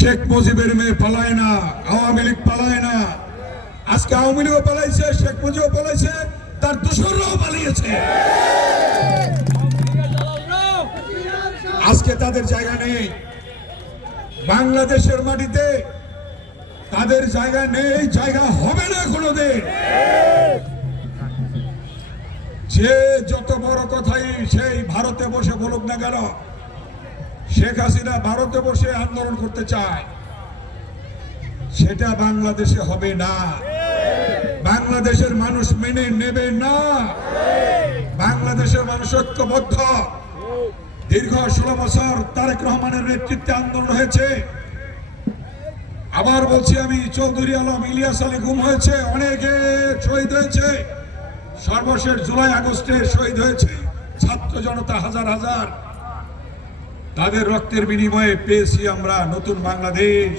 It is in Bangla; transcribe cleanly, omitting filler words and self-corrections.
শেখ মুজিবের মেয়ে পালায় না, আওয়ামী লীগ পালায় না। আজকে আওয়ামী লীগও পালাইছে, শেখ মুজিবও পালাইছে, তার দোসররাও পালিয়েছে। আজকে তাদের জায়গা নেই বাংলাদেশের মাটিতে, তাদের জায়গা নেই, জায়গা হবে না কোনোদিন। যে যত বড় কথাই সেই ভারতে বসে বলুক না কেন, শেখ হাসিনা ভারতে বসে আন্দোলন করতে চায়, সেটা বাংলাদেশে হবে না। বাংলাদেশের মানুষ মেনে নেবে না। বাংলাদেশের মানুষ ঐক্যবদ্ধ। দীর্ঘ 16 বছর তারেক রহমানের নেতৃত্বে আন্দোলন হয়েছে। আবার বলছি আমি, চৌধুরী আলম, ইলিয়াস আলী গুম হয়েছে, অনেকে শহীদ হয়েছে। সর্বশেষ জুলাই আগস্টে শহীদ হয়েছে ছাত্র জনতা হাজার হাজার। তাদের রক্তের বিনিময়ে পেয়েছি আমরা নতুন বাংলাদেশ।